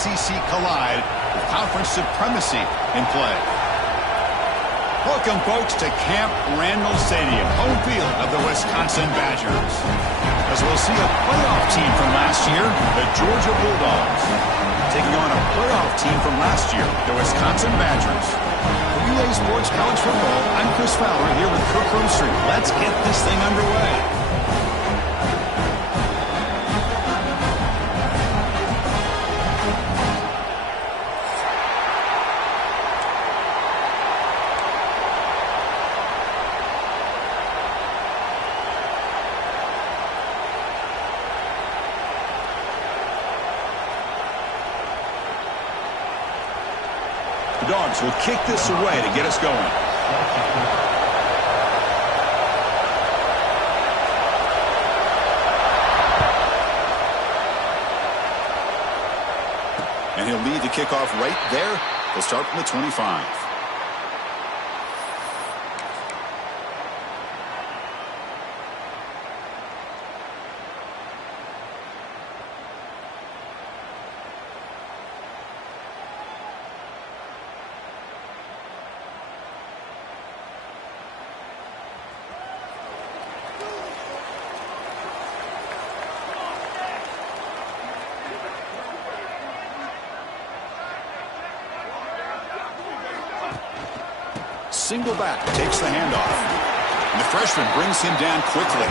SEC collide with conference supremacy in play. Welcome, folks, to Camp Randall Stadium, home field of the Wisconsin Badgers. As we'll see a playoff team from last year, the Georgia Bulldogs, taking on a playoff team from last year, the Wisconsin Badgers. For EA Sports College Football, I'm Chris Fowler here with Kirk Roastry. Let's get this thing underway. The Dogs will kick this away to get us going. And he'll lead the kickoff right there. He'll start from the 25. Single back, takes the handoff. And the freshman brings him down quickly.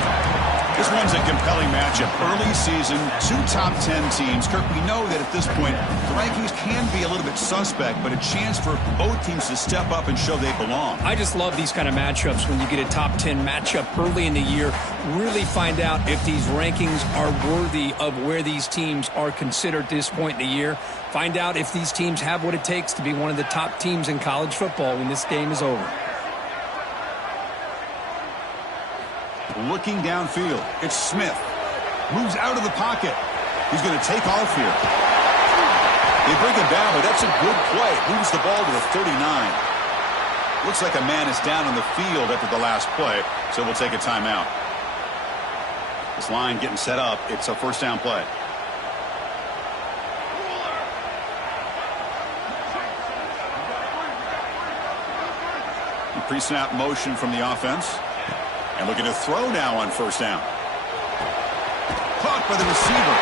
This one's a compelling matchup. Early season, two top 10 teams. Kirk, we know that at this point, the rankings can be a little bit suspect, but a chance for both teams to step up and show they belong. I just love these kind of matchups when you get a top 10 matchup early in the year. Really find out if these rankings are worthy of where these teams are considered at this point in the year. Find out if these teams have what it takes to be one of the top teams in college football when this game is over. Looking downfield, it's Smith. Moves out of the pocket. He's going to take off here. They bring him down, but that's a good play. Moves the ball to the 39. Looks like a man is down on the field after the last play, so we'll take a timeout. This line getting set up. It's a first down play. Pre-snap motion from the offense. And looking to throw now on first down. Caught by the receiver.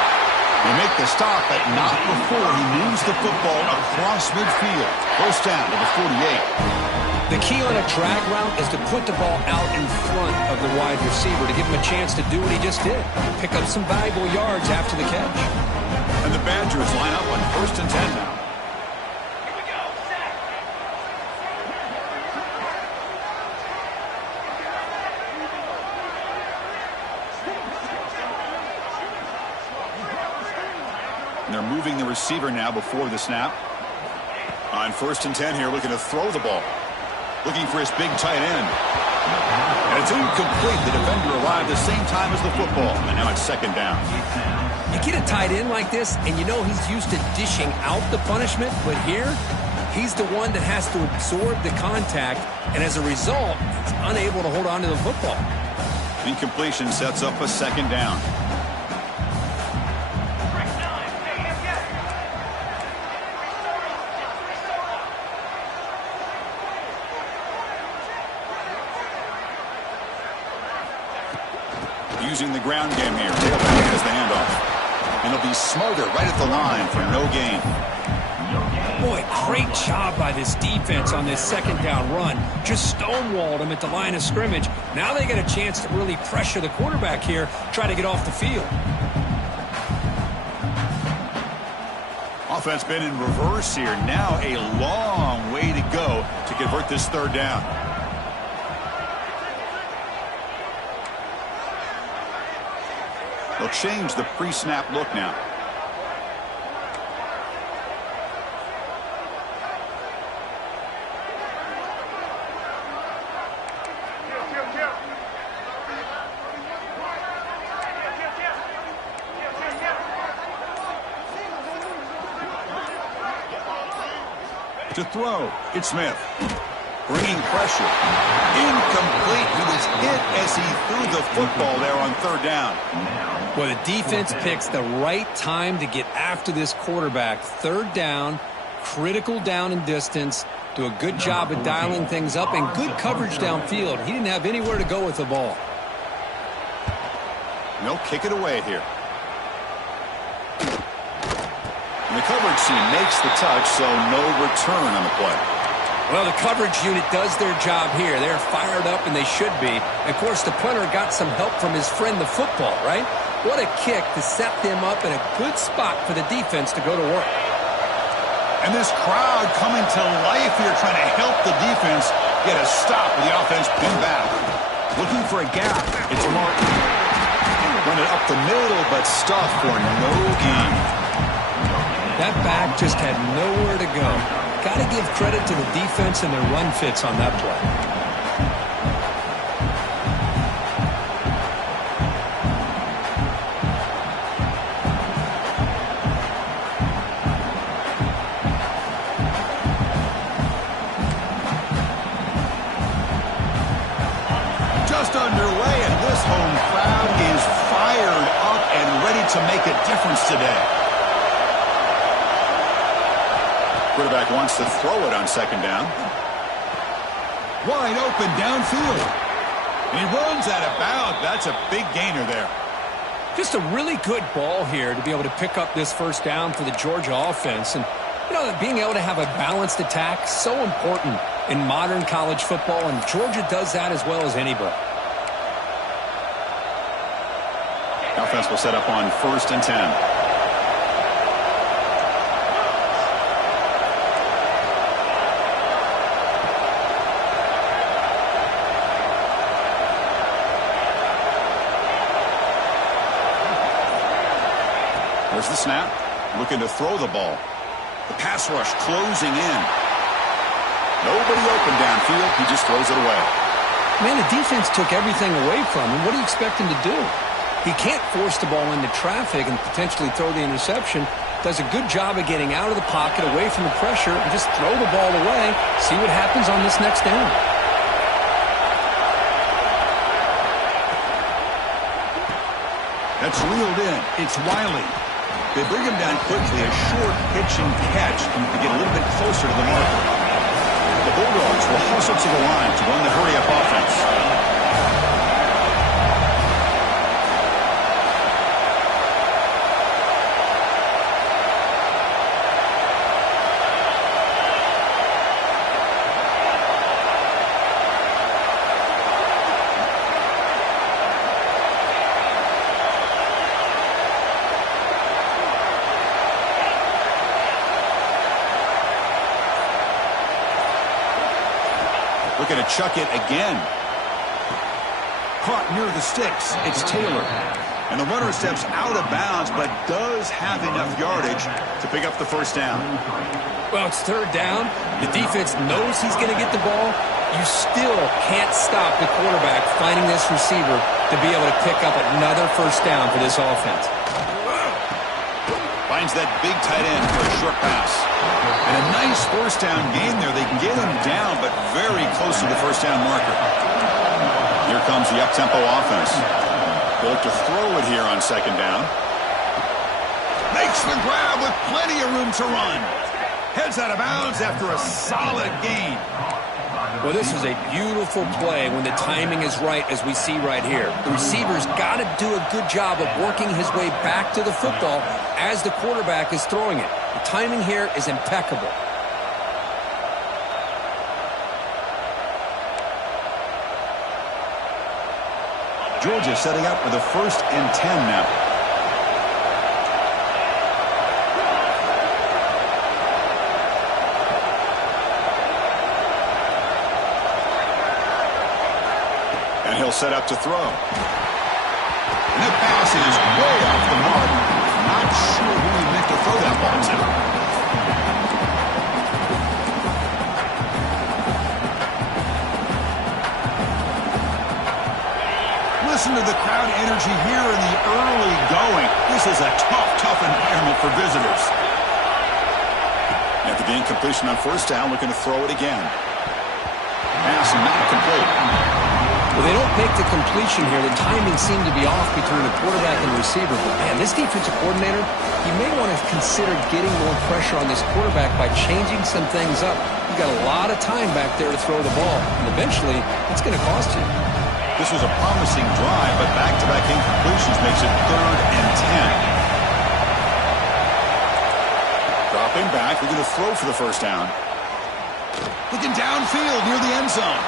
They make the stop, but not before he moves the football across midfield. First down to the 48. The key on a drag route is to put the ball out in front of the wide receiver to give him a chance to do what he just did. Pick up some valuable yards after the catch. And the Badgers line up on first and 10 now. They're moving the receiver now before the snap. On first and 10 here, looking to throw the ball. Looking for his big tight end. And it's incomplete. The defender arrived the same time as the football. And now it's second down. You get a tight end like this, and you know he's used to dishing out the punishment. But here, he's the one that has to absorb the contact. And as a result, he's unable to hold on to the football. Incompletion sets up a second down. Using the ground game here. Tailback has the handoff. And he'll be smothered right at the line for no gain. Boy, great job by this defense on this second down run. Just stonewalled him at the line of scrimmage. Now they get a chance to really pressure the quarterback here, try to get off the field. Offense been in reverse here. Now a long way to go to convert this third down. They'll change the pre-snap look now. To throw, it's Smith. Bringing pressure. Incomplete. He was hit as he threw the football there on third down. Well, the defense picks the right time to get after this quarterback. Third down, critical down and distance. Do a good job of dialing things up and good coverage downfield. He didn't have anywhere to go with the ball. They'll kick it away here. And the coverage team makes the touch, so no return on the play. Well, the coverage unit does their job here. They're fired up, and they should be. Of course, the punter got some help from his friend, the football, right? What a kick to set them up in a good spot for the defense to go to work. And this crowd coming to life here, trying to help the defense get a stop with the offense pinned back. Looking for a gap. It's Martin. Run it up the middle, but stuffed for no gain. That back just had nowhere to go. Got to give credit to the defense and their run fits on that play. Just underway, and this home crowd is fired up and ready to make a difference today. Quarterback wants to throw it on second down. Wide open downfield. And he runs out of bounds. That's a big gainer there. Just a really good ball here to be able to pick up this first down for the Georgia offense. And, you know, being able to have a balanced attack, so important in modern college football, and Georgia does that as well as anybody. Offense will set up on 1st and 10. There's the snap. Looking to throw the ball. The pass rush closing in. Nobody open downfield. He just throws it away. Man, the defense took everything away from him. What do you expect him to do? He can't force the ball into traffic and potentially throw the interception. Does a good job of getting out of the pocket, away from the pressure, and just throw the ball away. See what happens on this next down. That's reeled in. It's Wiley. They bring him down quickly. A short pitch and catch to get a little bit closer to the marker. The Bulldogs will hustle to the line to run the hurry-up offense. Looking to chuck it again. Caught near the sticks. It's Taylor. And the runner steps out of bounds, but does have enough yardage to pick up the first down. Well, it's third down. The defense knows he's going to get the ball. You still can't stop the quarterback finding this receiver to be able to pick up another first down for this offense. Finds that big tight end for a short pass. And a nice first down game there. They can get him down, but very close to the first down marker. Here comes the up-tempo offense. They look to throw it here on second down. Makes the grab with plenty of room to run. Heads out of bounds after a solid gain. Well, this is a beautiful play when the timing is right, as we see right here. The receiver's got to do a good job of working his way back to the football as the quarterback is throwing it. The timing here is impeccable. Georgia setting up for the 1st and 10 now. He'll set up to throw. And that pass is way off the mark. Not sure who he meant to throw that ball to. Listen to the crowd energy here in the early going. This is a tough environment for visitors. At the gain completion on first down, looking to throw it again. Pass not complete. Well, they don't make the completion here. The timing seemed to be off between the quarterback and the receiver. But, man, this defensive coordinator, he may want to consider getting more pressure on this quarterback by changing some things up. You got a lot of time back there to throw the ball. And eventually, it's going to cost you. This was a promising drive, but back-to-back incompletions makes it 3rd and 10. Dropping back, we're going to throw for the first down. Looking downfield near the end zone.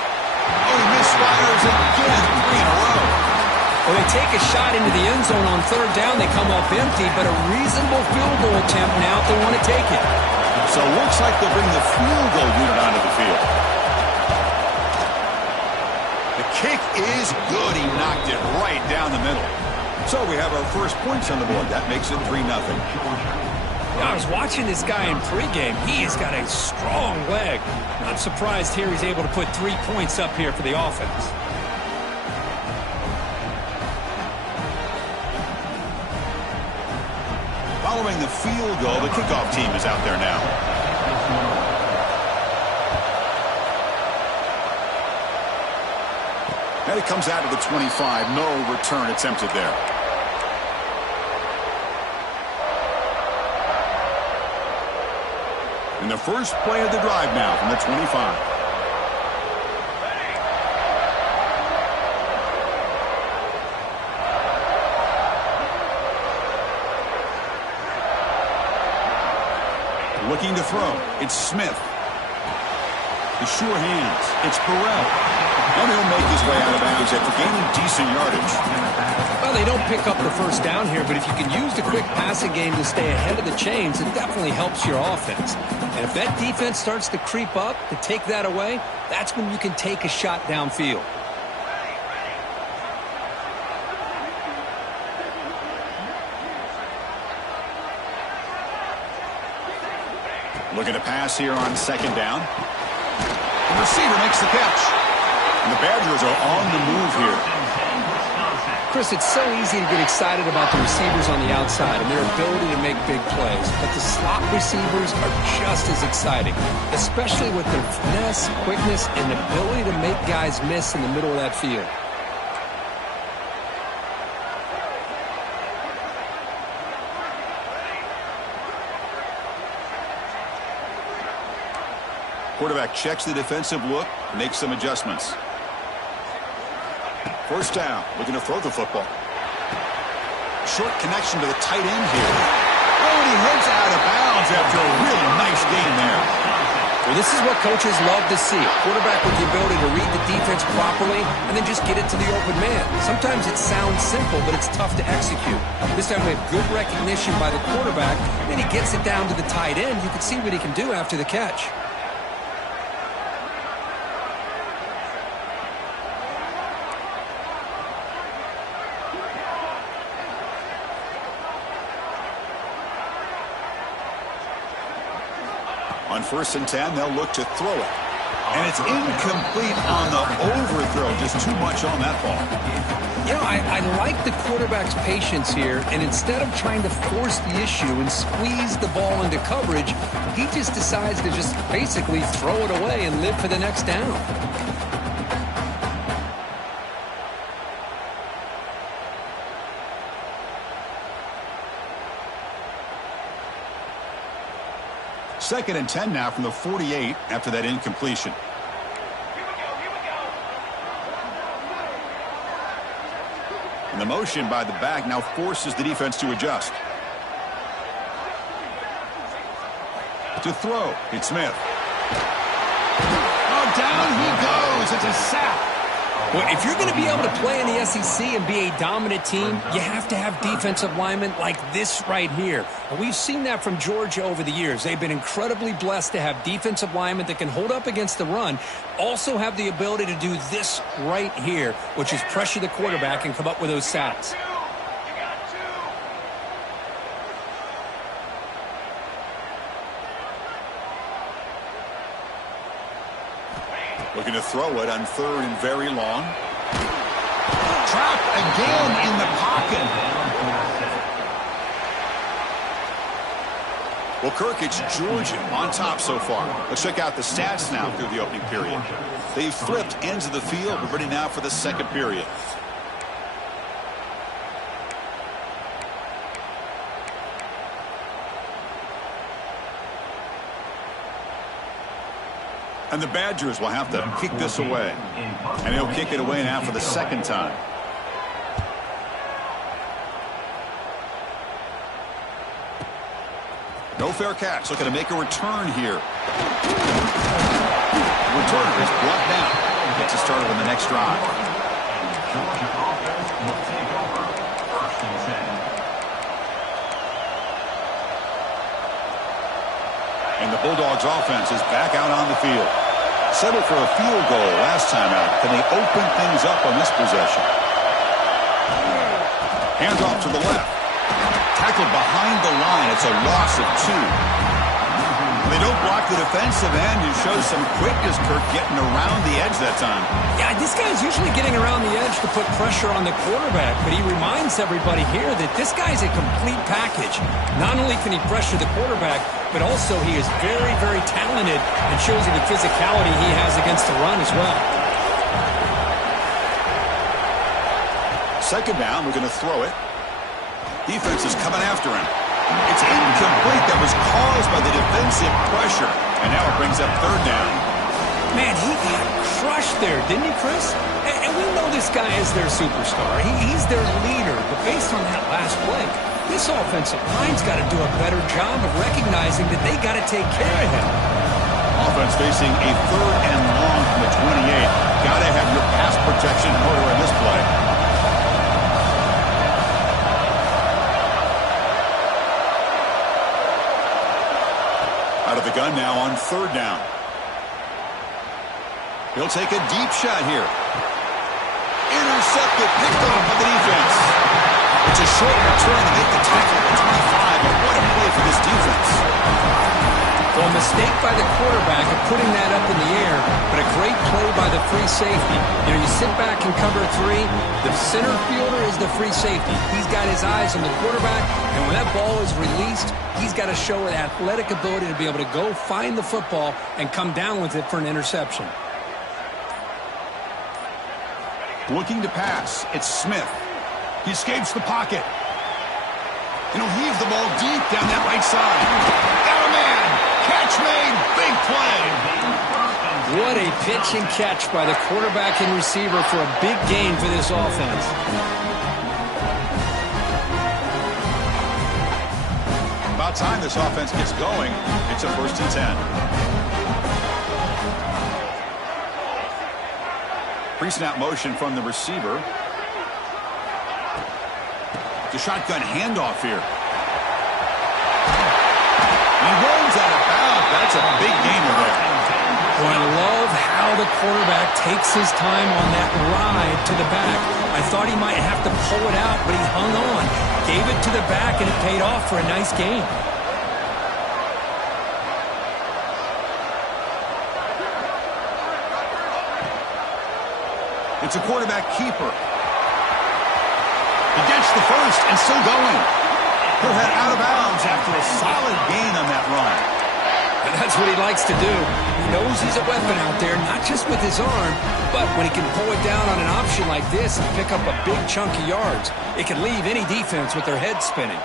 Oh, he misfires again, 3 in a row. Well, they take a shot into the end zone on 3rd down. They come up empty, but a reasonable field goal attempt now if they want to take it. So it looks like they'll bring the field goal unit onto the field. The kick is good. He knocked it right down the middle. So we have our first points on the board. That makes it 3-0. I was watching this guy in pregame. He's got a strong leg. Not surprised here he's able to put 3 points up here for the offense. Following the field goal, the kickoff team is out there now. And it comes out of the 25. No return attempted there. And the first play of the drive now from the 25. Looking to throw. It's Smith. The sure hands. It's Burrell. And he'll make his way out of bounds after gaining decent yardage. Well, they don't pick up the first down here, but if you can use the quick passing game to stay ahead of the chains, it definitely helps your offense. And if that defense starts to creep up to take that away, that's when you can take a shot downfield. Looking to pass here on 2nd down. The receiver makes the catch. And the Badgers are on the move here. Chris, it's so easy to get excited about the receivers on the outside and their ability to make big plays. But the slot receivers are just as exciting, especially with their finesse, quickness, and ability to make guys miss in the middle of that field. Quarterback checks the defensive look, makes some adjustments. First down, looking to throw the football. Short connection to the tight end here. Oh, and he heads out of bounds after a really nice gain there. Well, this is what coaches love to see. A quarterback with the ability to read the defense properly and then just get it to the open man. Sometimes it sounds simple, but it's tough to execute. This time we have good recognition by the quarterback. Then he gets it down to the tight end. You can see what he can do after the catch. On 1st and 10, they'll look to throw it. And it's incomplete on the overthrow. Just too much on that ball. You know, I like the quarterback's patience here. And instead of trying to force the issue and squeeze the ball into coverage, he just decides to just basically throw it away and live for the next down. Second and 10 now from the 48 after that incompletion. And the motion by the back now forces the defense to adjust. To throw, it's Smith. Oh, down he goes. It's a sack. Well, if you're going to be able to play in the SEC and be a dominant team, you have to have defensive linemen like this right here. And we've seen that from Georgia over the years. They've been incredibly blessed to have defensive linemen that can hold up against the run, also have the ability to do this right here, which is pressure the quarterback and come up with those sacks. Looking to throw it on 3rd and very long. Trapped again in the pocket. Well, Kirk, it's Georgia on top so far. Let's check out the stats now through the opening period. They've flipped ends of the field. We're ready now for the second period. And the Badgers will have to kick this away. And he'll kick it away now for the second time. No fair catch. Looking to make a return here. Returner is brought down. Gets us started on the next drive. And the Bulldogs offense is back out on the field. Settled for a field goal last time out. Can they open things up on this possession? Hands off to the left. Tackled behind the line. It's a loss of 2. They don't block the defensive end and show some quickness, Kirk, getting around the edge that time. Yeah, this guy's usually getting around the edge to put pressure on the quarterback, but he reminds everybody here that this guy's a complete package. Not only can he pressure the quarterback, but also he is very, very talented and shows you the physicality he has against the run as well. Second down, we're going to throw it. Defense is coming after him. It's incomplete. That was caused by the defensive pressure. And now it brings up third down. Man, he got crushed there, didn't he, Chris? And we know this guy is their superstar. He's their leader. But based on that last play, this offensive line's got to do a better job of recognizing that they got to take care of him. Offense facing a third and long from the 28. Got to have your pass protection in order in this play. Out of the gun now on third down. He'll take a deep shot here. Intercepted, picked off by the defense. It's a short return to make the tackle at the 25, but what a play for this defense. Well, a mistake by the quarterback of putting that up in the air, but a great play by the free safety. You know, you sit back and cover 3. The center fielder is the free safety. He's got his eyes on the quarterback, and when that ball is released, he's got to show an athletic ability to be able to go find the football and come down with it for an interception. Looking to pass. It's Smith. He escapes the pocket. And he'll heave the ball deep down that right side. Got a man. Catch made. Big play. What a pitch and catch by the quarterback and receiver for a big gain for this offense. About time this offense gets going. It's a 1st and 10. Pre-snap motion from the receiver. The shotgun handoff here. He rolls out of bounds. That's a big gainer there. Well, I love how the quarterback takes his time on that ride to the back. I thought he might have to pull it out, but he hung on. Gave it to the back, and it paid off for a nice gain. It's a quarterback keeper. He gets the first and still going. He'll head out of bounds after a solid gain on that run. And that's what he likes to do. He knows he's a weapon out there, not just with his arm, but when he can pull it down on an option like this and pick up a big chunk of yards, it can leave any defense with their head spinning.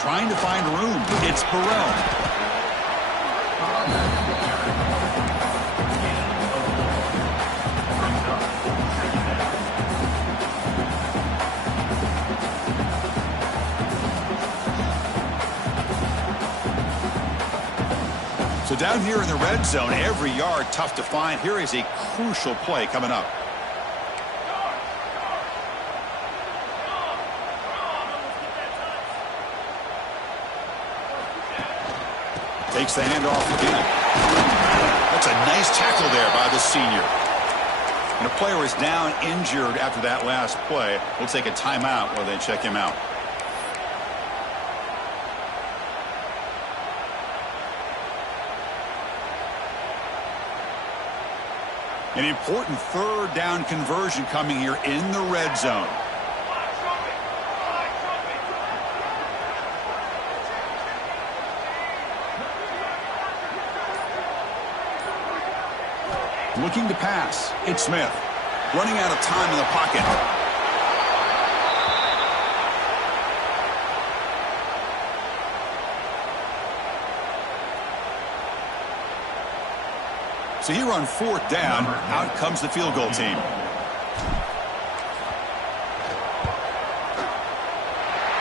Trying to find room. It's Burrell. So down here in the red zone, every yard tough to find. Here is a crucial play coming up. Takes the handoff again. That's a nice tackle there by the senior. And a player is down injured after that last play. We'll take a timeout while they check him out. An important third down conversion coming here in the red zone. Looking to pass. It's Smith. Running out of time in the pocket. So here on 4th down, out comes the field goal team.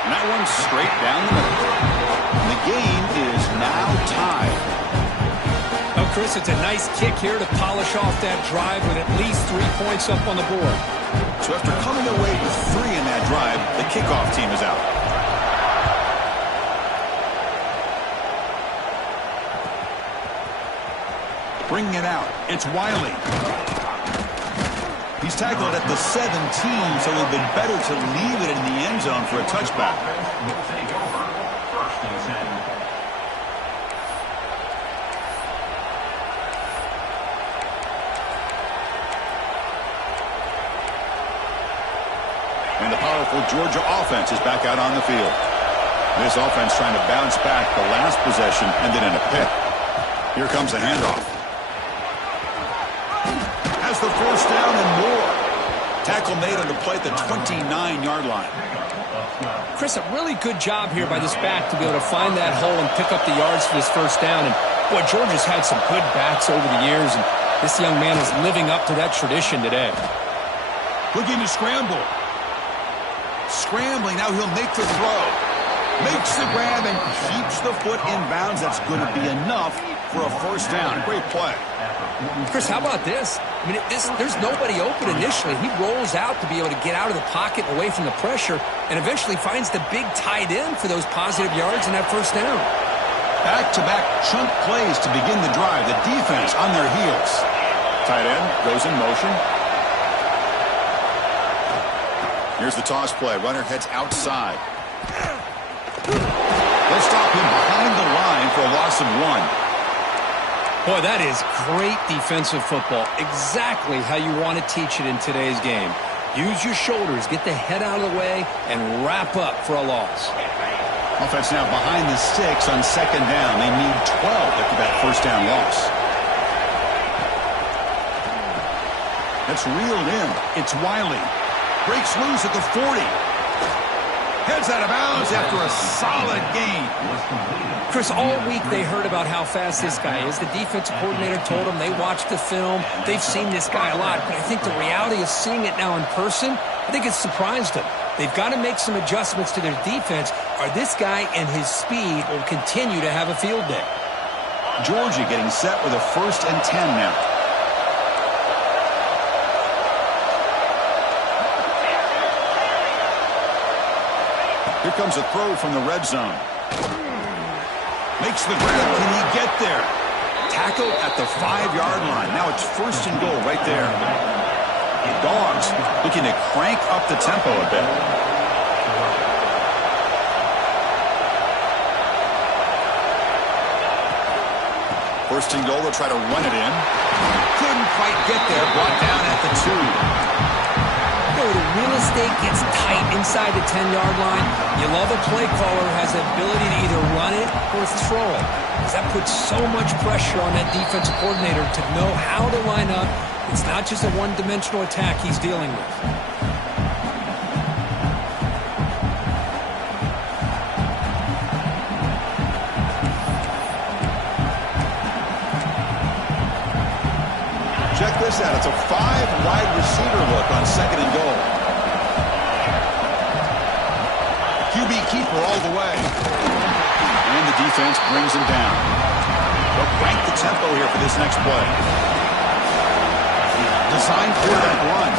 And that one's straight down the middle. The game is now tied. Oh, Chris, it's a nice kick here to polish off that drive with at least 3 points up on the board. So after coming away with 3 in that drive, the kickoff team is out. Bringing it out, it's Wiley. He's tackled at the 17, so it would have been better to leave it in the end zone for a touchback. And the powerful Georgia offense is back out on the field. This offense trying to bounce back. The last possession ended in a pick. Here comes the handoff. Has the first down and more. Tackle made on the play at the 29-yard line. Chris, a really good job here by this back to be able to find that hole and pick up the yards for this first down. And, boy, Georgia's had some good backs over the years, and this young man is living up to that tradition today. Looking to scramble. Scrambling, now he'll make the throw. Makes the grab and keeps the foot in bounds. That's going to be enough for a first down. Great play. Chris, how about this? I mean, there's nobody open initially. He rolls out to be able to get out of the pocket away from the pressure and eventually finds the big tight end for those positive yards in that first down. Back-to-back chunk plays to begin the drive. The defense on their heels. Tight end goes in motion. Here's the toss play. Runner heads outside. They'll stop him behind the line for a loss of 1. Boy, that is great defensive football. Exactly how you want to teach it in today's game. Use your shoulders, get the head out of the way, and wrap up for a loss. Offense now behind the 6 on 2nd down. They need 12 after that first down loss. That's reeled in. It's Wiley. Breaks loose at the 40. Heads out of bounds after a solid gain. Chris, all week they heard about how fast this guy is. The defensive coordinator told them they watched the film. They've seen this guy a lot. But I think the reality of seeing it now in person, I think it's surprised them. They've got to make some adjustments to their defense, or this guy and his speed will continue to have a field day. Georgia getting set with a 1st and 10 now. Here comes a throw from the red zone. Makes the grab. Can he get there? Tackled at the 5-yard line. Now it's 1st and goal right there. Dogs looking to crank up the tempo a bit. First and goal, they'll try to run it in. Couldn't quite get there. Brought down at the 2. The real estate gets tight inside the 10-yard line. You love a play caller who has the ability to either run it or throw it, because that puts so much pressure on that defensive coordinator to know how to line up. It's not just a one-dimensional attack he's dealing with. Check this out. It's a 5-wide receiver look on 2nd and goal. QB keeper all the way. And the defense brings him down. They'll crank the tempo here for this next play. Designed for that run.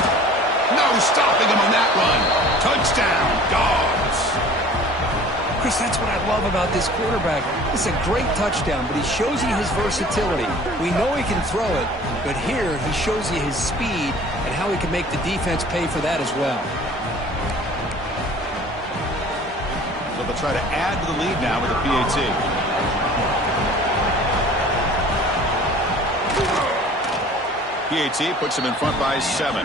No stopping him on that run. Touchdown, Dogs. Chris, that's what I love about this quarterback. It's a great touchdown, but he shows you his versatility. We know he can throw it, but here he shows you his speed and how he can make the defense pay for that as well. So they'll try to add to the lead now with a PAT. PAT puts him in front by 7.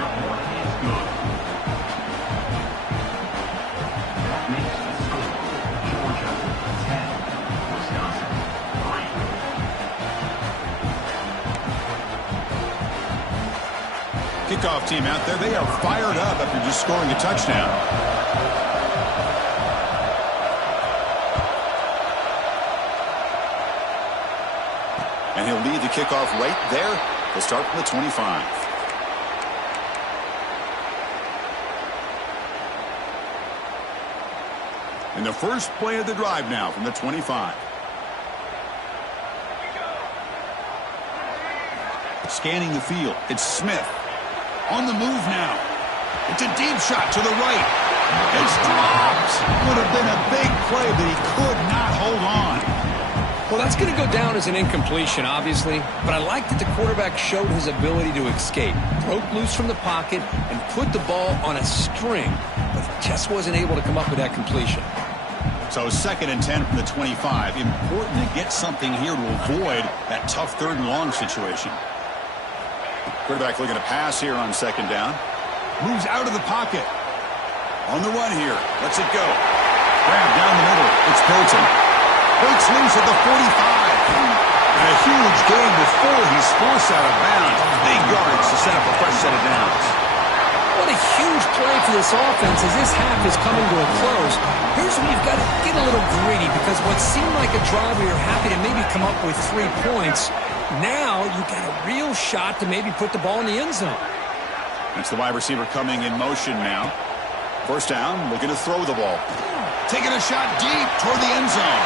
kickoff team out there. They are fired up after just scoring a touchdown. And he'll lead the kickoff right there. They'll start from the 25. And the first play of the drive now from the 25. Scanning the field. It's Smith. On the move now. It's a deep shot to the right. It's dropped. Would have been a big play, but he could not hold on. Well, that's going to go down as an incompletion, obviously, but I like that the quarterback showed his ability to escape, broke loose from the pocket, and put the ball on a string, but just wasn't able to come up with that completion. So 2nd and 10 from the 25. Important to get something here to avoid that tough 3rd and long situation. Quarterback looking to pass here on 2nd down. Moves out of the pocket. On the run here. Lets it go. Grab down the middle. It's Burton. Breaks loose at the 45. And a huge gain before he's forced out of bounds. Big yards to set up a fresh set of downs. What a huge play for this offense as this half is coming to a close. Here's where you've got to get a little greedy, because what seemed like a drive where you're happy to maybe come up with 3 points, now you've got a real shot to maybe put the ball in the end zone. That's the wide receiver coming in motion now. First down, looking to throw the ball. Taking a shot deep toward the end zone.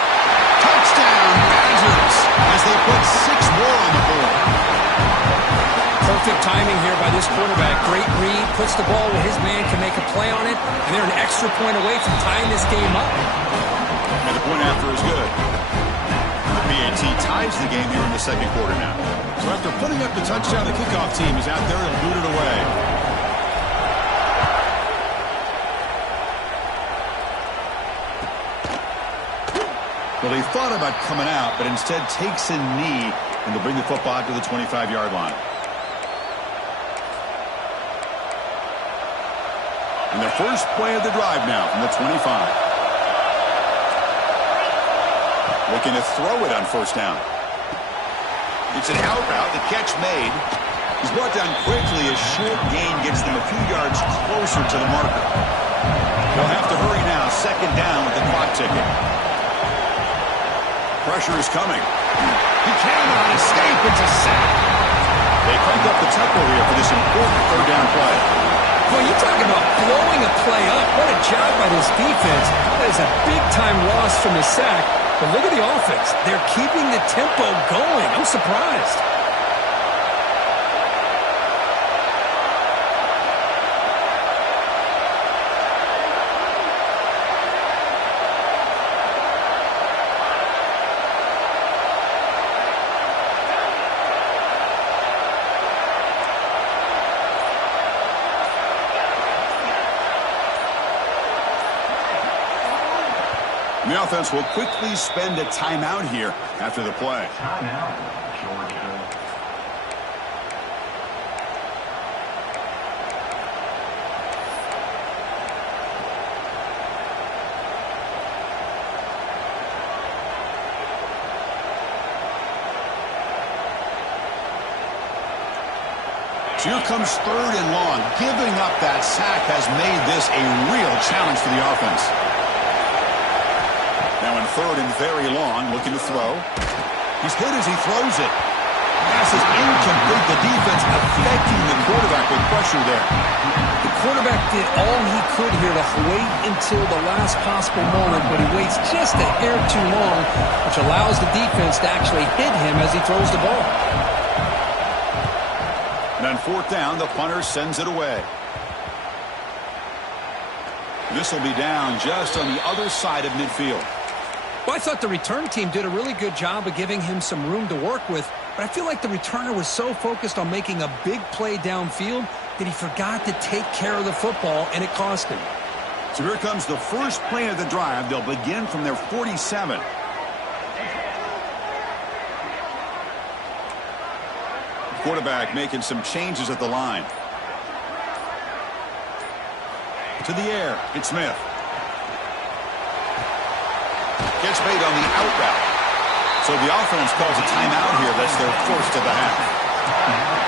Touchdown, Badgers, as they put 6 more on the board. Perfect timing here by this quarterback. Great read, puts the ball where his man can make a play on it, and they're an extra point away from tying this game up. And the point after is good. The PAT ties the game here in the 2nd quarter now. So after putting up the touchdown, the kickoff team is out there and boot it away. Well, they thought about coming out, but instead takes a knee, and they'll bring the football to the 25-yard line. And the first play of the drive now from the 25. Looking to throw it on 1st down. It's an out route, the catch made. He's brought down quickly. A short gain gets them a few yards closer to the marker. They'll have to hurry now. 2nd down with the clock ticking. Pressure is coming. He cannot escape. It's a sack. They crank up the tempo here for this important 3rd down play. Well, you're talking about blowing a play up. What a job by this defense. That is a big-time loss from the sack. But look at the offense. They're keeping the tempo going. I'm surprised. The offense will quickly spend a timeout here after the play. Timeout, Georgia. So here comes 3rd and long. Giving up that sack has made this a real challenge for the offense. Now in 3rd and very long, looking to throw. He's hit as he throws it. Pass is incomplete. The defense affecting the quarterback with pressure there. The quarterback did all he could here to wait until the last possible moment, but he waits just a hair too long, which allows the defense to actually hit him as he throws the ball. And on 4th down, the punter sends it away. This will be down just on the other side of midfield. Well, I thought the return team did a really good job of giving him some room to work with, but I feel like the returner was so focused on making a big play downfield that he forgot to take care of the football, and it cost him. So here comes the first play of the drive. They'll begin from their 47. Quarterback making some changes at the line. To the air, it's Smith. Gets made on the out route. So the offense calls a timeout here. That's their first of the half.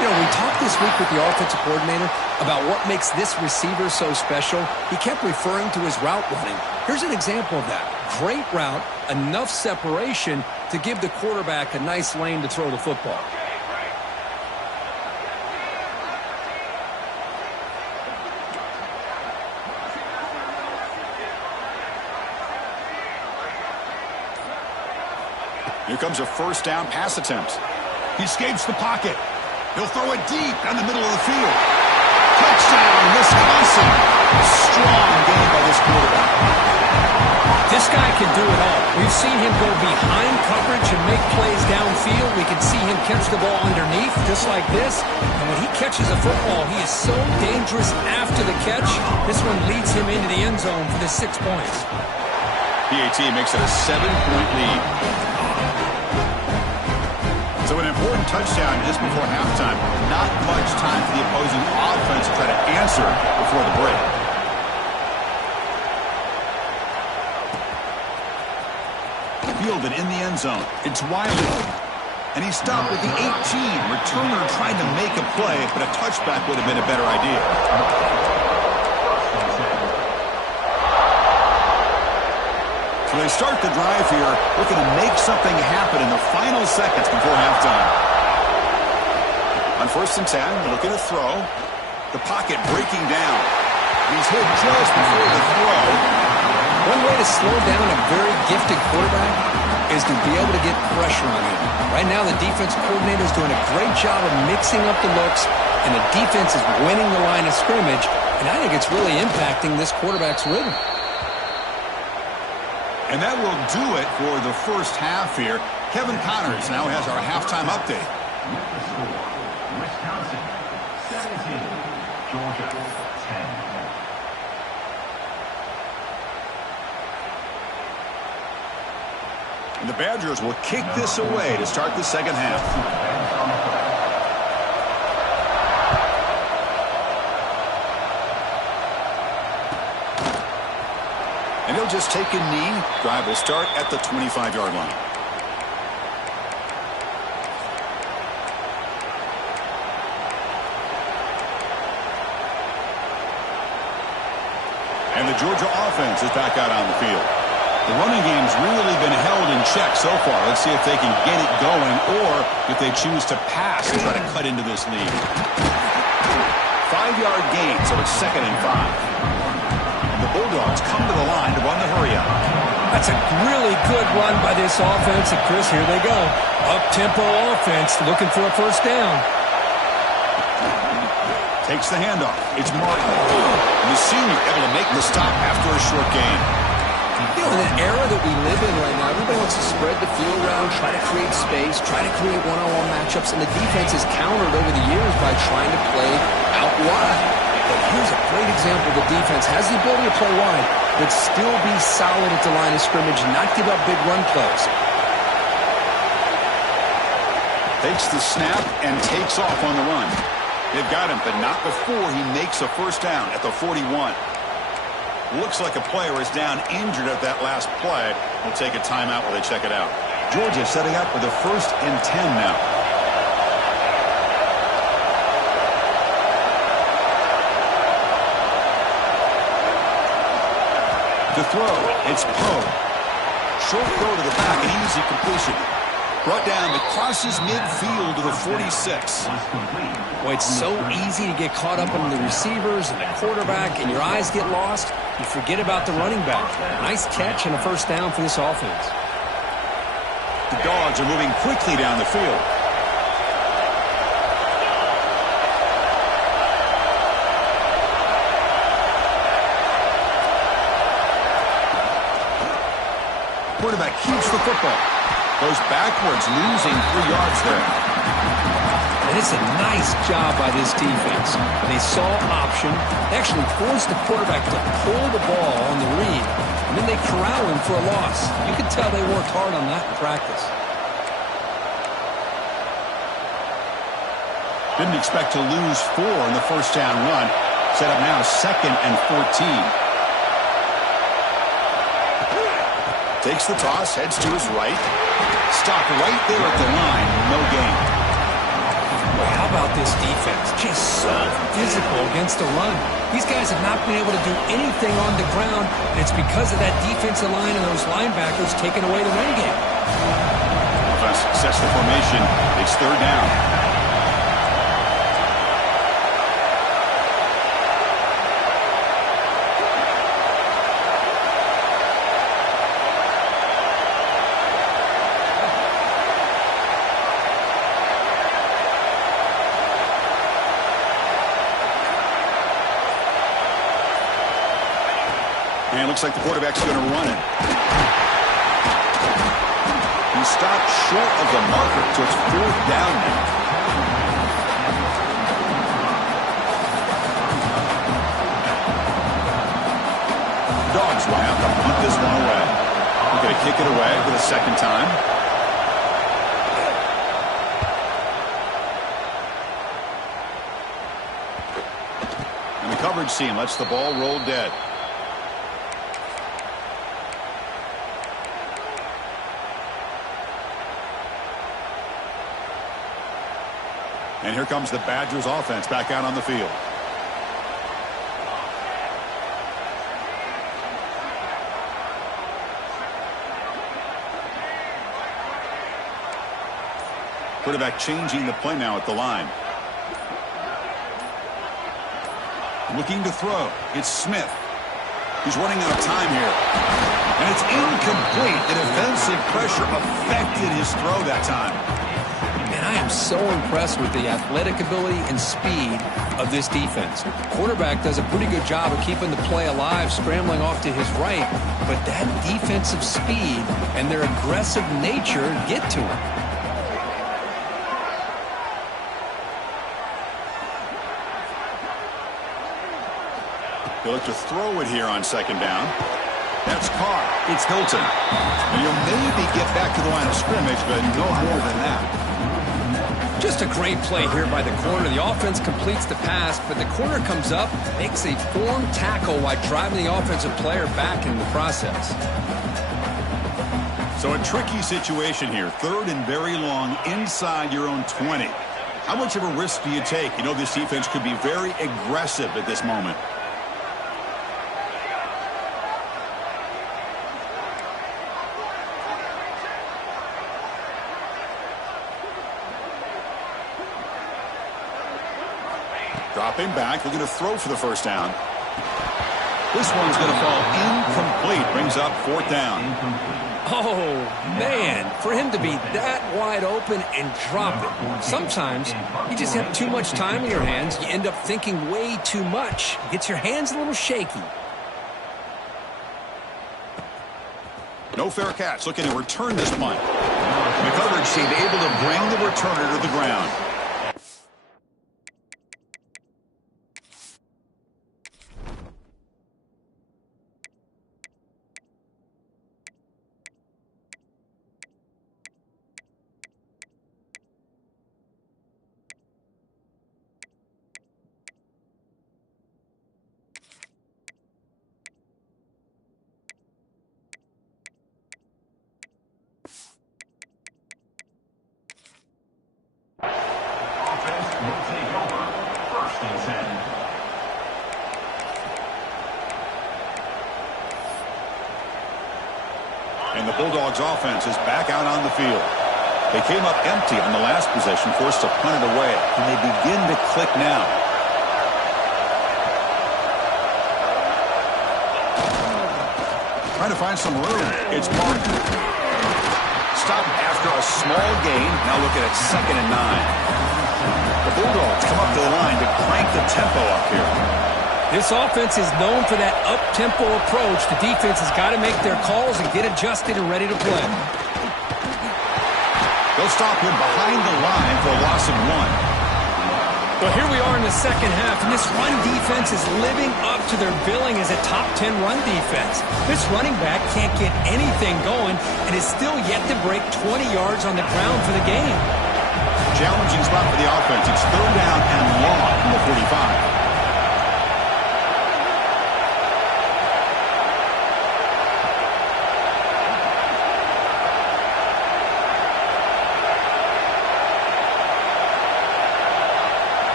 You know, we talked this week with the offensive coordinator about what makes this receiver so special. He kept referring to his route running. Here's an example of that. Great route, enough separation to give the quarterback a nice lane to throw the football. Here comes a first down pass attempt. He escapes the pocket. He'll throw it deep down the middle of the field. Touchdown, Wisconsin. Strong game by this quarterback. This guy can do it all. We've seen him go behind coverage and make plays downfield. We can see him catch the ball underneath, just like this. And when he catches a football, he is so dangerous after the catch. This one leads him into the end zone for the 6 points. PAT makes it a 7-point lead. So an important touchdown just before halftime. Not much time for the opposing offense to try to answer before the break. Fielded in the end zone. It's Wiley. And he stopped with the 18. Returner tried to make a play, but a touchback would have been a better idea. So they start the drive here, looking to make something happen in the final seconds before halftime. On 1st and 10, looking to throw. The pocket breaking down. He's hit just before the throw. One way to slow down a very gifted quarterback is to be able to get pressure on him. Right now, the defense coordinator is doing a great job of mixing up the looks, and the defense is winning the line of scrimmage, and I think it's really impacting this quarterback's rhythm. And that will do it for the first half here. Kevin Connors now has our halftime update. Wisconsin 17, Georgia 10. And the Badgers will kick this away to start the second half. And he'll just take a knee. Drive will start at the 25-yard line. And the Georgia offense is back out on the field. The running game's really been held in check so far. Let's see if they can get it going or if they choose to pass and try to cut into this lead. 5-yard gain, so it's 2nd and 5. The Bulldogs come to the line to run the hurry-up. That's a really good run by this offense. And, Chris, here they go. Up-tempo offense looking for a first down. Takes the handoff. It's Martin. And the senior able to make the stop after a short gain. You know, in an era that we live in right now, everybody wants to spread the field around, try to create space, try to create one-on-one matchups, and the defense is countered over the years by trying to play out wide. But here's a great example. The defense has the ability to play wide, but still be solid at the line of scrimmage, not give up big run plays. Takes the snap and takes off on the run. They've got him, but not before he makes a first down at the 41. Looks like a player is down injured at that last play. We'll take a timeout while they check it out. Georgia setting up for the 1st and 10 now. To throw, it's Poe. Short throw to the back, an easy completion. Brought down, it crosses midfield to the 46. Boy, it's so easy to get caught up in the receivers and the quarterback, and your eyes get lost. You forget about the running back. Nice catch and a first down for this offense. The Dogs are moving quickly down the field. Quarterback keeps the football. Goes backwards, losing 3 yards there. And it's a nice job by this defense. They saw option. They actually forced the quarterback to pull the ball on the read, and then they corral him for a loss. You could tell they worked hard on that in practice. Didn't expect to lose 4 in the first down run. Set up now 2nd and 14. Takes the toss, heads to his right. Stop right there at the line, no gain. Boy, how about this defense? Just so physical against the run. These guys have not been able to do anything on the ground, and it's because of that defensive line and those linebackers taking away the run game. Offense sets the formation. It's third down. And it looks like the quarterback's going to run it. He stopped short of the marker, so it's fourth down now. Dogs will have to punt this one away. We're going to kick it away for the second time. And the coverage team lets the ball roll dead. And here comes the Badgers offense back out on the field. Quarterback changing the play now at the line. Looking to throw. It's Smith. He's running out of time here. And it's incomplete. The defensive pressure affected his throw that time. And I am so impressed with the athletic ability and speed of this defense. Quarterback does a pretty good job of keeping the play alive, scrambling off to his right, but that defensive speed and their aggressive nature get to him. He'll look to throw it here on second down. That's Carr. It's Hilton. And you'll maybe get back to the line of scrimmage, but no more than that. Just a great play here by the corner. The offense completes the pass, but the corner comes up, makes a form tackle while driving the offensive player back in the process. So a tricky situation here. Third and very long inside your own 20. How much of a risk do you take? You know this defense could be very aggressive at this moment. Dropping back, looking to throw for the first down. This one's going to fall incomplete. Brings up fourth down. Oh, man, for him to be that wide open and drop it. Sometimes you just have too much time in your hands. You end up thinking way too much. Gets your hands a little shaky. No fair catch. Looking to return this punt. The coverage team able to bring the returner to the ground. And the Bulldogs offense is back out on the field. They came up empty on the last possession, forced to punt it away. And they begin to click now. Trying to find some room. It's Martin. Stopped after a small gain. Now looking at 2nd and 9. The Bulldogs come up to the line to crank the tempo up here. This offense is known for that up-tempo approach. The defense has got to make their calls and get adjusted and ready to play. They'll stop him behind the line for a loss of 1. Well, here we are in the second half, and this run defense is living up to their billing as a top 10 run defense. This running back can't get anything going and is still yet to break 20 yards on the ground for the game. Challenging spot for the offense. It's third down and long from the 45.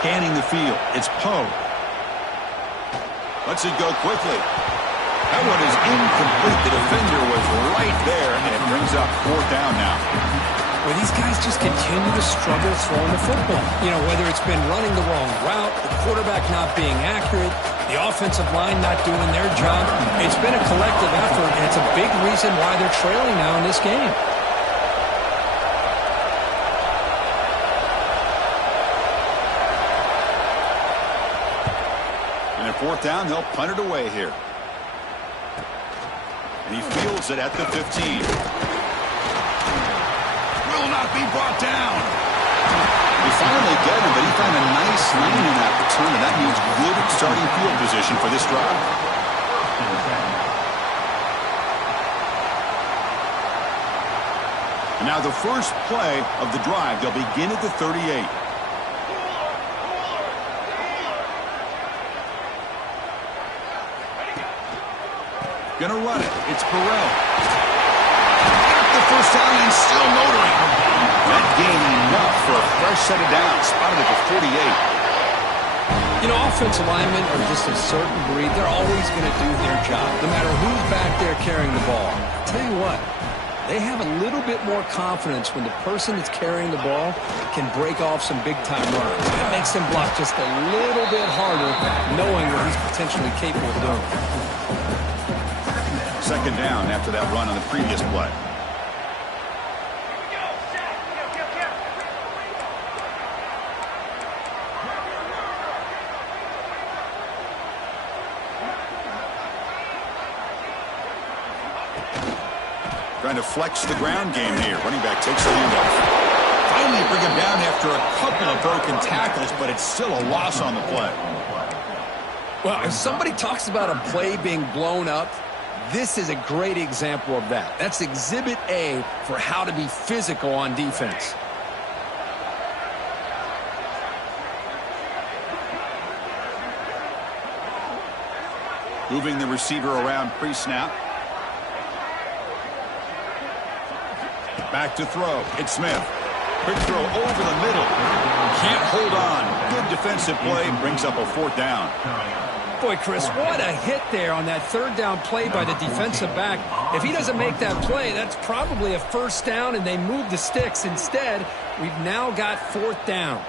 scanning the field. It's Poe. Lets it go quickly. That one is incomplete. The defender was right there, and it brings up 4th down now. Well, these guys just continue to struggle throwing the football. You know, whether it's been running the wrong route, the quarterback not being accurate, the offensive line not doing their job. It's been a collective effort, and it's a big reason why they're trailing now in this game. And at 4th down, they'll punt it away here. And he fields it at the 15. Will not be brought down. They finally get him, but he found a nice lane in that return, and that means good starting field position for this drive. And now the first play of the drive, they'll begin at the 38. Gonna run it. It's Burrell. Got the first down and still motoring. That gained enough for a fresh set of downs. Spotted at the 48. You know, offensive linemen are just a certain breed. They're always going to do their job, no matter who's back there carrying the ball. I'll tell you what, they have a little bit more confidence when the person that's carrying the ball can break off some big-time runs. It makes them block just a little bit harder, knowing what he's potentially capable of doing. 2nd down after that run on the previous play. Trying to flex the ground game here. Running back takes the handoff. Finally bring him down after a couple of broken tackles, but it's still a loss on the play. Well, if somebody talks about a play being blown up, this is a great example of that. That's Exhibit A for how to be physical on defense. Moving the receiver around pre-snap. Back to throw. It's Smith. Quick throw over the middle. Can't hold on. Good defensive play. Brings up a 4th down. Boy, Chris, what a hit there on that 3rd down play by the defensive back. If he doesn't make that play, that's probably a 1st down, and they move the sticks. Instead, we've now got 4th down.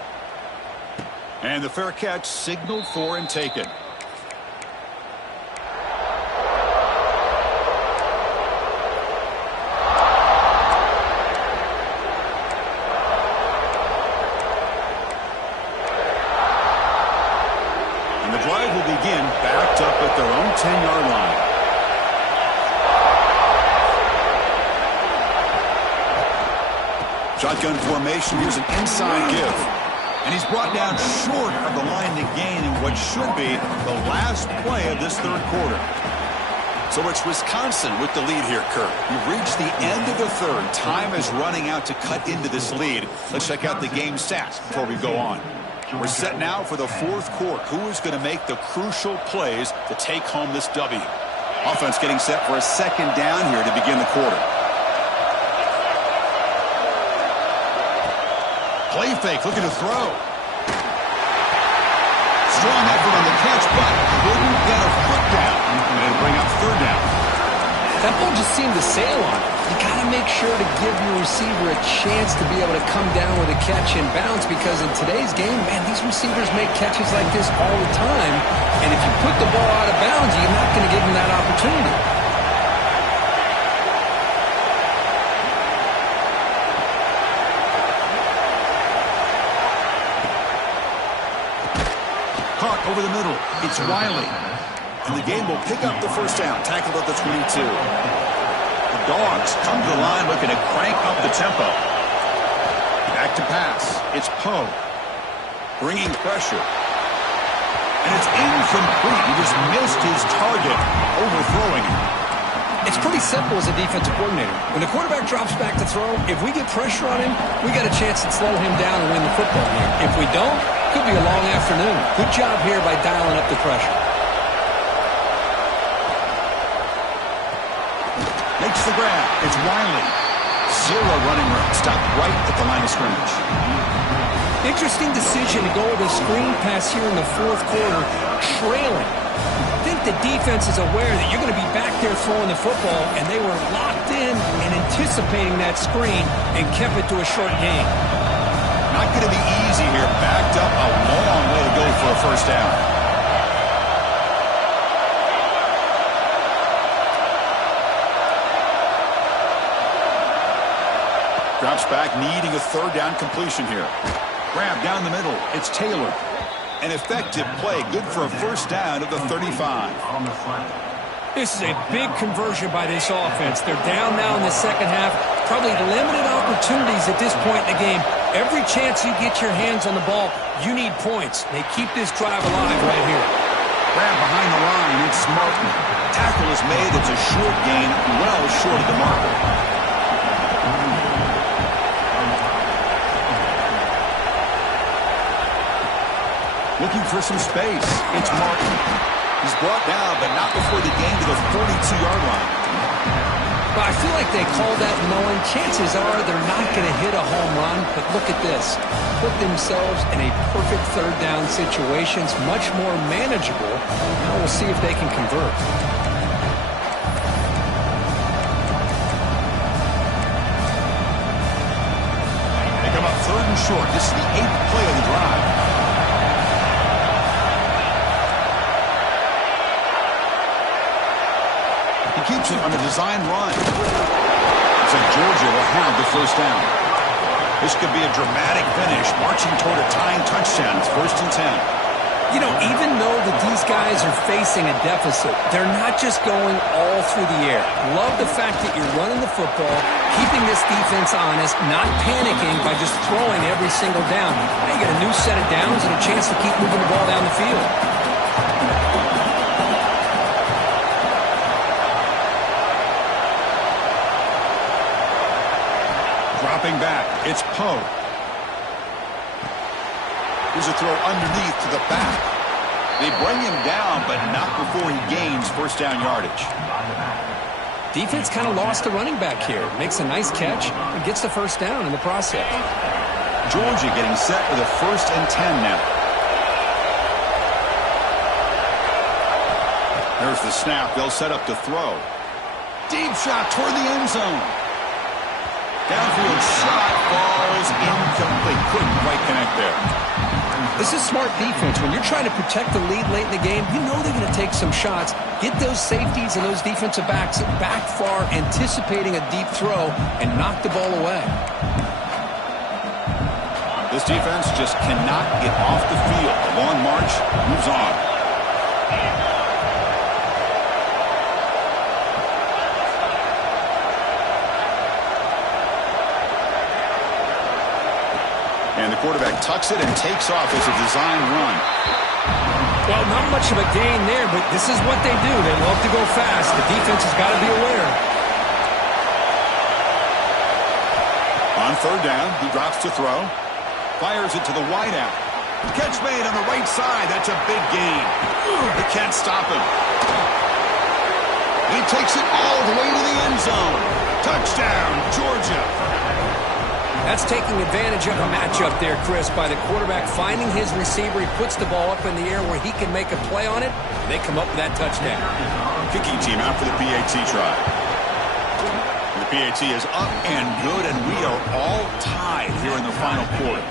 And the fair catch signaled for and taken. Begin backed up at their own 10-yard line. Shotgun formation. Here's an inside give. And he's brought down short of the line to gain in what should be the last play of this 3rd quarter. So it's Wisconsin with the lead here, Kirk. We've reached the end of the 3rd. Time is running out to cut into this lead. Let's check out the game stats before we go on. We're set now for the 4th quarter. Who is going to make the crucial plays to take home this W? Offense getting set for a 2nd down here to begin the quarter. Play fake, looking to throw. Strong effort on the catch, but couldn't get a foot down. And it'll bring up 3rd down. That ball just seemed to sail on it. You got to make sure to give your receiver a chance to be able to come down with a catch and bounce, because in today's game, man, these receivers make catches like this all the time. And if you put the ball out of bounds, you're not going to give them that opportunity. Caught over the middle. It's Wiley. And the game will pick up the 1st down. Tackled at the 22. Dogs come to the line looking to crank up the tempo. Back to pass. It's Poe. Bringing pressure. And it's incomplete. He just missed his target, overthrowing him. It's pretty simple as a defensive coordinator. When the quarterback drops back to throw, if we get pressure on him, we got a chance to slow him down and win the football game. If we don't, could be a long afternoon. Good job here by dialing up the pressure. Makes the grab. It's Wiley. Zero running room. Stopped right at the line of scrimmage. Interesting decision to go with a screen pass here in the fourth quarter, trailing. I think the defense is aware that you're going to be back there throwing the football, and they were locked in and anticipating that screen and kept it to a short gain. Not going to be easy here. Backed up a long way to go for a first down. Drops back, needing a third down completion here. Grab down the middle. It's Taylor. An effective play, good for a first down at the 35. This is a big conversion by this offense. They're down now in the second half. Probably limited opportunities at this point in the game. Every chance you get your hands on the ball, you need points. They keep this drive alive right here. Grab behind the line. It's Martin. Tackle is made. It's a short gain, well short of the marker. Looking for some space. It's Martin. He's brought down, but not before the gain to the 42-yard line. Well, I feel like they call that knowing chances are they're not going to hit a home run, but look at this. Put themselves in a perfect third down situation. It's much more manageable. Now we'll see if they can convert. They come up third and short. This is the 8th play of the drive. He keeps it on a design run. So Georgia will have the first down. This could be a dramatic finish, marching toward a tying touchdown. It's 1st and 10. You know, even though that these guys are facing a deficit, they're not just going all through the air. Love the fact that you're running the football, keeping this defense honest, not panicking by just throwing every single down. Now you get a new set of downs and a chance to keep moving the ball down the field. Dropping back, it's Poe. Here's a throw underneath to the back. They bring him down, but not before he gains first down yardage. Defense kind of lost the running back here. Makes a nice catch and gets the first down in the process. Georgia getting set with a 1st and 10 now. There's the snap. They'll set up to throw. Deep shot toward the end zone. Downfield shot falls incomplete. Couldn't quite connect there. This is smart defense. When you're trying to protect the lead late in the game, you know they're going to take some shots. Get those safeties and those defensive backs back far, anticipating a deep throw, and knock the ball away. This defense just cannot get off the field. The long march moves on. And the quarterback tucks it and takes off as a design run. Well, not much of a gain there, but this is what they do. They love to go fast. The defense has got to be aware. On third down, he drops to throw. Fires it to the wideout. Catch made on the right side. That's a big gain. They can't stop him. He takes it all the way to the end zone. Touchdown, Georgia. That's taking advantage of a matchup there, Chris, by the quarterback finding his receiver. He puts the ball up in the air where he can make a play on it. They come up with that touchdown. Kicking team out for the PAT try. The PAT is up and good, and we are all tied here in the final quarter.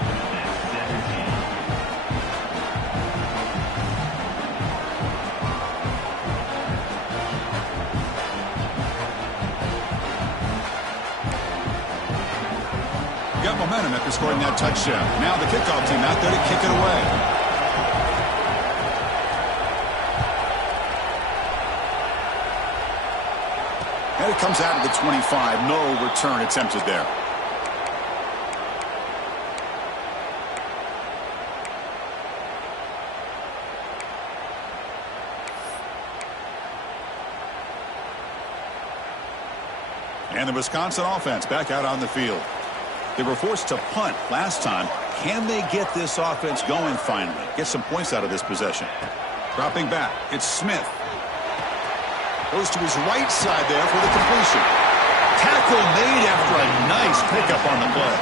Got momentum after scoring that touchdown. Now the kickoff team out there to kick it away. And it comes out of the 25. No return attempted there. And the Wisconsin offense back out on the field. They were forced to punt last time. Can they get this offense going finally? Get some points out of this possession. Dropping back, it's Smith. Goes to his right side there for the completion. Tackle made after a nice pickup on the play.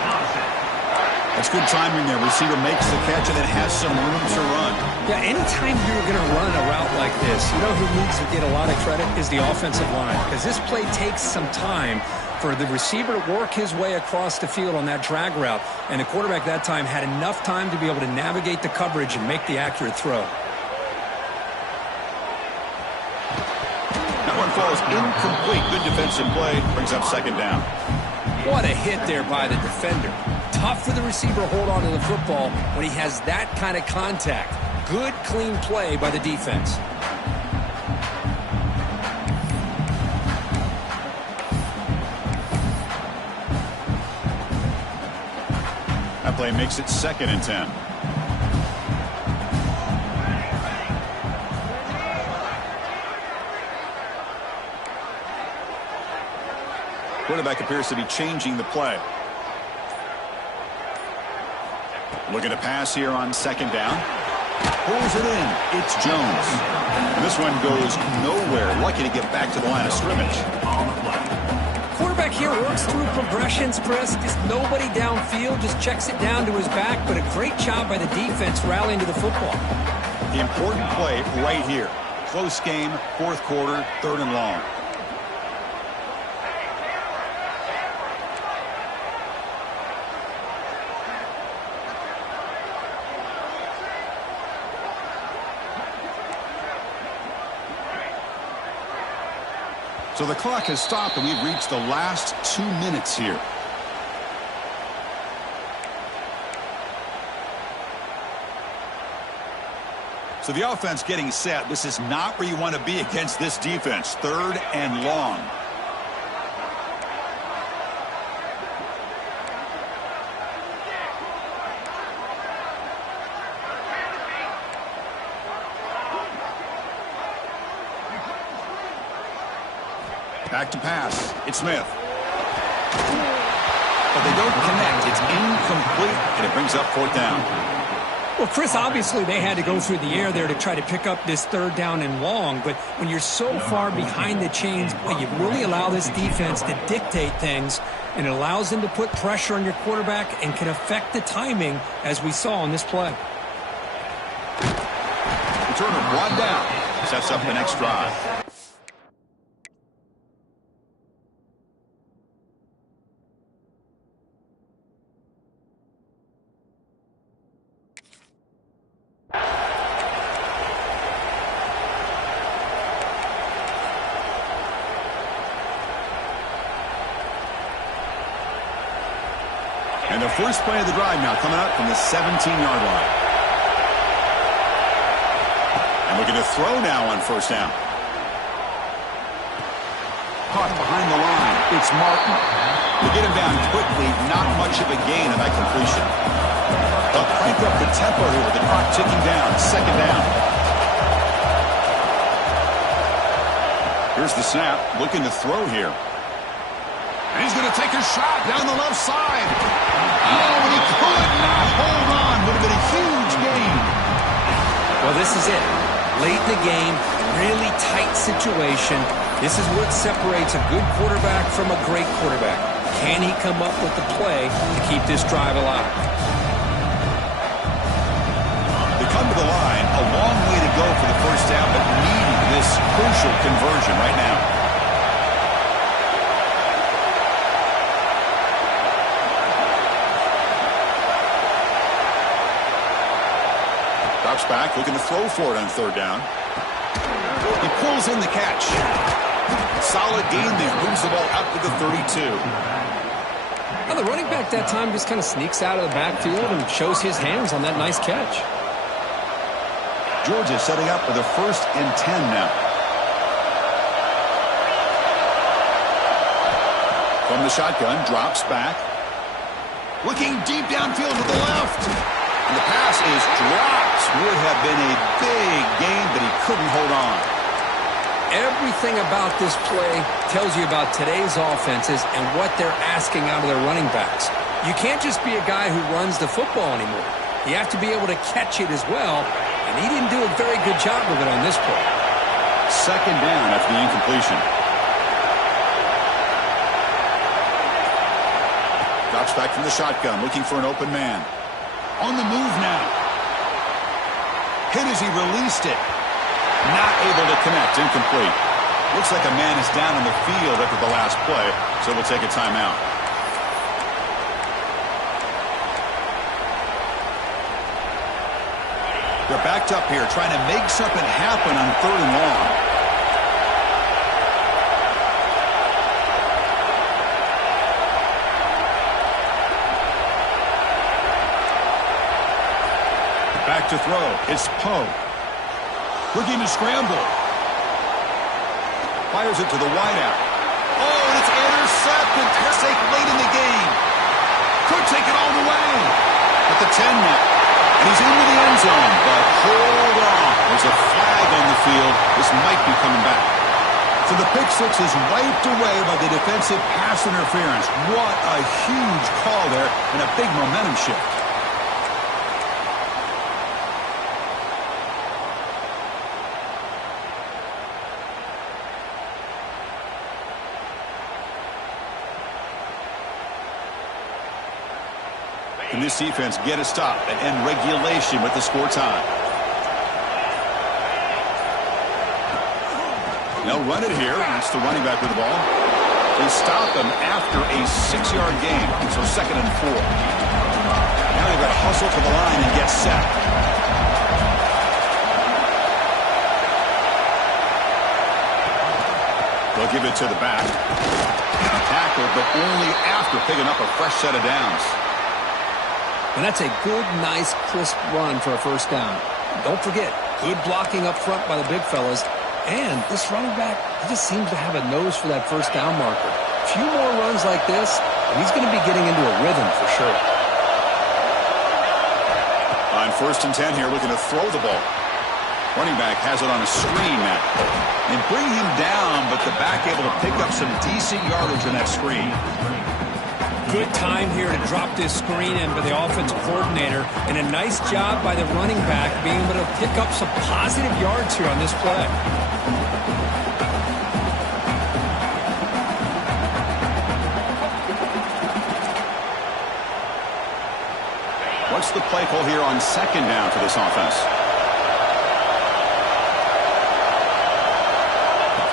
That's good timing there. Receiver makes the catch and then has some room to run. Yeah, anytime you're going to run a route like this, you know who needs to get a lot of credit is the offensive line, because this play takes some time for the receiver to work his way across the field on that drag route, and the quarterback that time had enough time to be able to navigate the coverage and make the accurate throw. That one falls incomplete. Good defensive play. Brings up second down. What a hit there by the defender. Tough for the receiver to hold on to the football when he has that kind of contact. Good, clean play by the defense. That play makes it 2nd and 10. Quarterback appears to be changing the play. Looking to pass here on 2nd down. Pulls it in. It's Jones. And this one goes nowhere. Lucky to get back to the line of scrimmage. Quarterback here works through progressions, Chris. Just nobody downfield. Just checks it down to his back. But a great job by the defense rallying to the football. The important play right here. Close game, 4th quarter, 3rd and long. So the clock has stopped, and we've reached the last 2 minutes here. So the offense getting set. This is not where you want to be against this defense. 3rd and long. Back to pass. It's Smith. But they don't connect. It's incomplete, and it brings up 4th down. Well, Chris, obviously they had to go through the air there to try to pick up this 3rd down and long. But when you're so far behind the chains, well, you really allow this defense to dictate things, and it allows them to put pressure on your quarterback and can affect the timing, as we saw on this play. Returner brought down. Sets up the next drive. And the first play of the drive now coming up from the 17-yard line. And looking to throw now on 1st down. Caught behind the line. It's Martin. They get him down quickly. Not much of a gain on that completion. They'll crank up the tempo here with the clock ticking down. 2nd down. Here's the snap. Looking to throw here. And he's going to take a shot down the left side. Oh, and he could not hold on. Would have been a huge gain. Well, this is it. Late in the game, really tight situation. This is what separates a good quarterback from a great quarterback. Can he come up with the play to keep this drive alive? They come to the line. A long way to go for the 1st down, but needing this crucial conversion right now. Back, looking to throw for it on 3rd down. He pulls in the catch. Solid gain there. Moves the ball out to the 32. Well, the running back that time just kind of sneaks out of the backfield and shows his hands on that nice catch. Georgia setting up for the 1st and 10 now. From the shotgun, drops back. Looking deep downfield to the left. And the pass is dropped. Would have been a big gain, but he couldn't hold on. Everything about this play tells you about today's offenses and what they're asking out of their running backs. You can't just be a guy who runs the football anymore. You have to be able to catch it as well, and he didn't do a very good job of it on this play. 2nd down after the incompletion. Drops back from the shotgun, looking for an open man. On the move now. Hit as he released it. Not able to connect. Incomplete. Looks like a man is down on the field after the last play, so we'll take a timeout. They're backed up here, trying to make something happen on 3rd and long. Back to throw. It's Poe. Looking to scramble. Fires it to the wideout. Oh, and it's intercepted. Mistake late in the game. Could take it all the way. At the 10 now. And he's into the end zone, but hold on. There's a flag on the field. This might be coming back. So the pick six is wiped away by the defensive pass interference. What a huge call there and a big momentum shift. Can this defense get a stop and end regulation with the score tie? They'll run it here. That's the running back with the ball. They stop him after a 6-yard gain, so 2nd and 4. Now they've got to hustle to the line and get set. They'll give it to the back. Tackle, but only after picking up a fresh set of downs. And that's a good, nice, crisp run for a first down. Don't forget, good blocking up front by the big fellas. And this running back, he just seems to have a nose for that first down marker. A few more runs like this, and he's going to be getting into a rhythm for sure. On 1st and 10 here, looking to throw the ball. Running back has it on a screen now. And bring him down, but the back able to pick up some decent yardage on that screen. Good time here to drop this screen in by the offensive coordinator, and a nice job by the running back being able to pick up some positive yards here on this play. What's the play call here on 2nd down for this offense?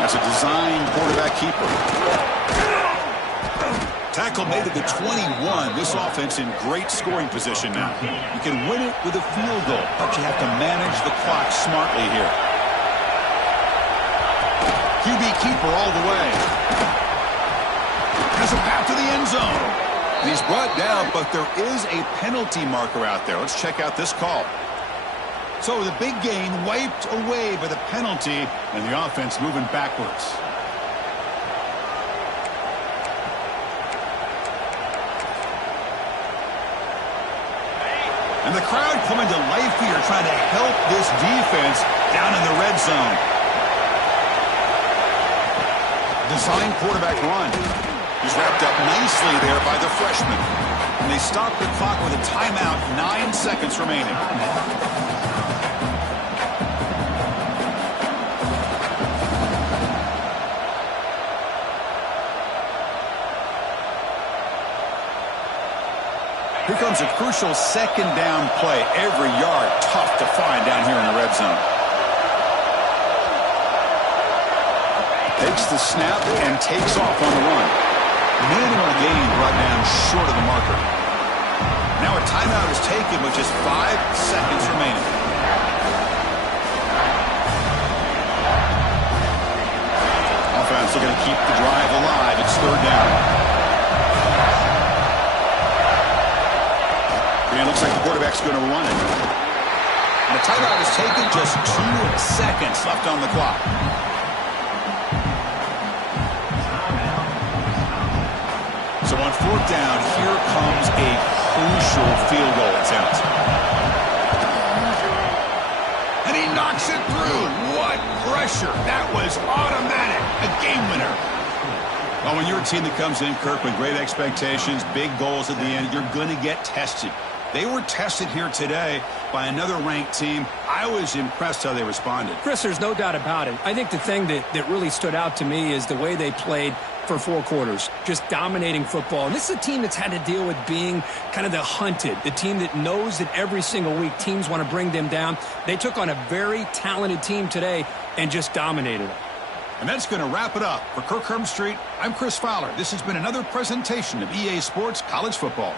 That's a designed quarterback keeper. Tackle made at the 21. This offense in great scoring position now. You can win it with a field goal, but you have to manage the clock smartly here. QB keeper all the way. Has a path to the end zone. And he's brought down, but there is a penalty marker out there. Let's check out this call. So the big gain wiped away by the penalty, and the offense moving backwards. And the crowd coming to life here, trying to help this defense down in the red zone. Design quarterback run. He's wrapped up nicely there by the freshman. And they stop the clock with a timeout, 9 seconds remaining. Here comes a crucial 2nd down play. Every yard tough to find down here in the red zone. Takes the snap and takes off on the run. Minimal gain brought down short of the marker. Now a timeout is taken with just 5 seconds remaining. Offense looking to keep the drive alive. It's 3rd down. And it looks like the quarterback's going to run it. And the timeout is taken, just 2 seconds left on the clock. So on 4th down, here comes a crucial field goal attempt. And he knocks it through. What pressure. That was automatic. A game winner. Well, when you're a team that comes in, Kirk, with great expectations, big goals at the end, you're going to get tested. They were tested here today by another ranked team. I was impressed how they responded. Chris, there's no doubt about it. I think the thing that really stood out to me is the way they played for 4 quarters, just dominating football. And this is a team that's had to deal with being kind of the hunted, the team that knows that every single week teams want to bring them down. They took on a very talented team today and just dominated them. And that's going to wrap it up. For Kirk Street, I'm Chris Fowler. This has been another presentation of EA Sports College Football.